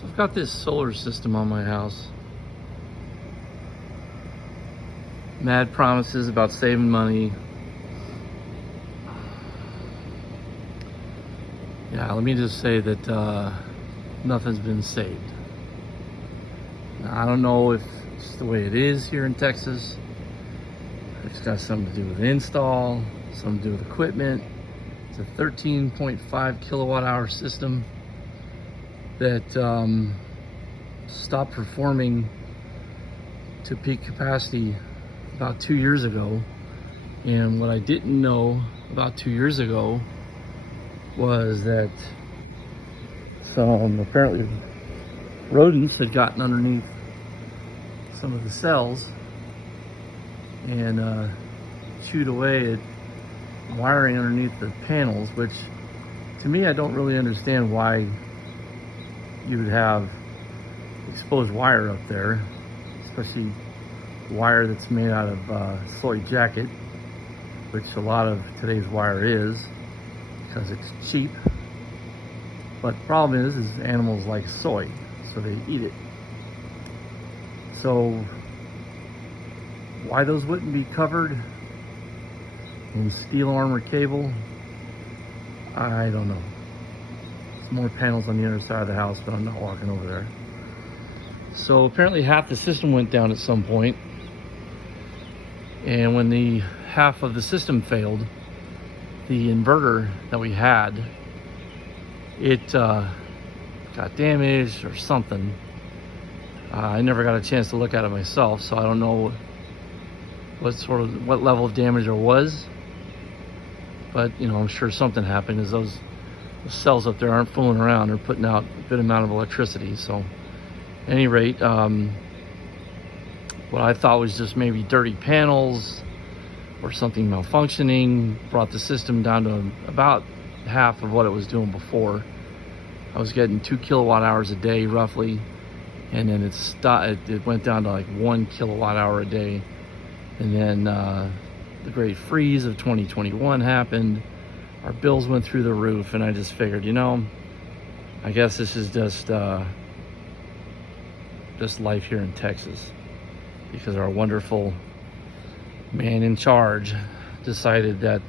So I've got this solar system on my house. Mad promises about saving money. Yeah, let me just say that nothing's been saved. Now, I don't know if it's the way it is here in Texas. It's got something to do with the install, something to do with equipment. It's a 13.5 kilowatt hour system that stopped performing to peak capacity about 2 years ago. And what I didn't know about 2 years ago was that some apparently rodents had gotten underneath some of the cells and chewed away at wiring underneath the panels, which to me, I don't really understand why you would have exposed wire up there, especially wire that's made out of soy jacket, which a lot of today's wire is, because it's cheap. But the problem is animals like soy, so they eat it. So why those wouldn't be covered in steel armor cable, I don't know. There's more panels on the other side of the house, but I'm not walking over there. So apparently half the system went down at some point, and when the half of the system failed, the inverter that we had, it got damaged or something. I never got a chance to look at it myself, so I don't know what level of damage there was. But you know, I'm sure something happened, as those cells up there aren't fooling around. They're putting out a good amount of electricity. So at any rate, what I thought was just maybe dirty panels or something malfunctioning brought the system down to about half of what it was doing before. I was getting 2 kilowatt hours a day roughly, and then it went down to like 1 kilowatt hour a day. And then the great freeze of 2021 happened. Our bills went through the roof, and I just figured, you know, I guess this is just life here in Texas, because our wonderful man in charge decided that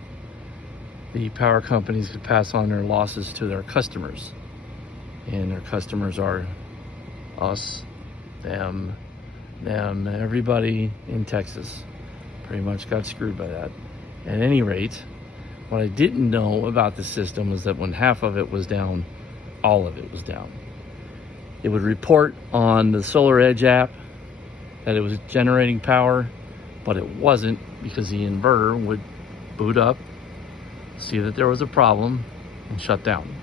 the power companies could pass on their losses to their customers. And their customers are us, them, everybody in Texas pretty much got screwed by that. At any rate, what I didn't know about the system was that when half of it was down, all of it was down. It would report on the Solar Edge app that it was generating power, but it wasn't, because the inverter would boot up, see that there was a problem, and shut down.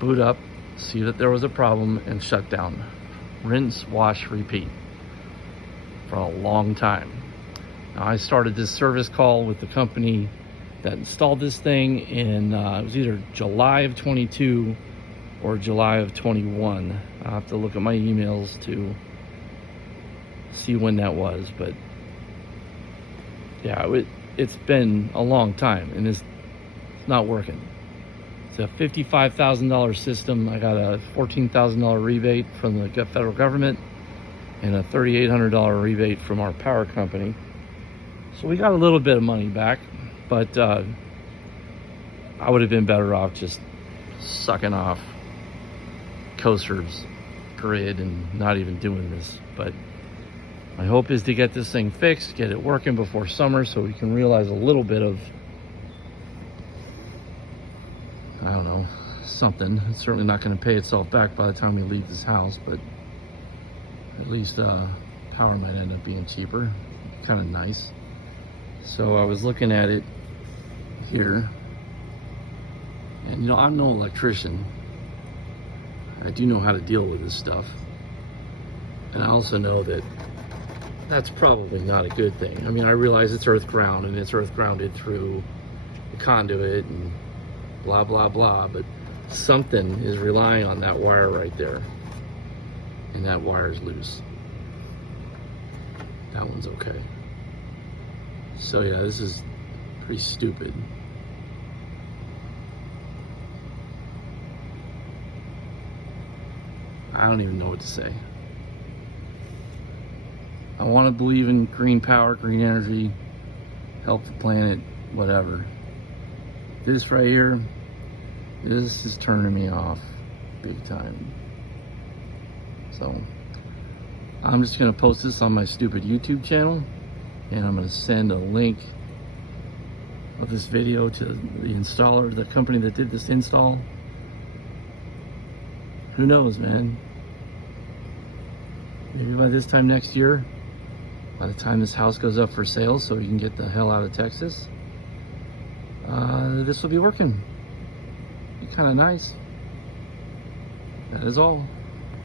Boot up, see that there was a problem, and shut down. Rinse, wash, repeat for a long time. Now, I started this service call with the company that installed this thing in, it was either July of 22 or July of 21. I'll have to look at my emails to see when that was, but yeah, it's been a long time, and it's not working. It's a $55,000 system. I got a $14,000 rebate from the federal government and a $3,800 rebate from our power company. So we got a little bit of money back, but I would have been better off just sucking off Coaster's grid and not even doing this. But my hope is to get this thing fixed, get it working before summer, so we can realize a little bit of, I don't know, something. It's certainly not going to pay itself back by the time we leave this house, but at least power might end up being cheaper. Kind of nice. So I was looking at it here, and you know, I'm no electrician. I do know how to deal with this stuff, and I also know that that's probably not a good thing. I mean, I realize it's earth ground, and it's earth grounded through the conduit and blah blah blah, but something is relying on that wire right there, and that wire is loose. That one's okay. So yeah, this is pretty stupid. I don't even know what to say. I want to believe in green power, green energy, help the planet, whatever. This right here, this is turning me off big time. So I'm just gonna post this on my stupid YouTube channel, and I'm gonna send a link of this video to the installer, the company that did this install. Who knows, man? Maybe by this time next year, by the time this house goes up for sale so you can get the hell out of Texas, this will be working. Be kind of nice. That is all.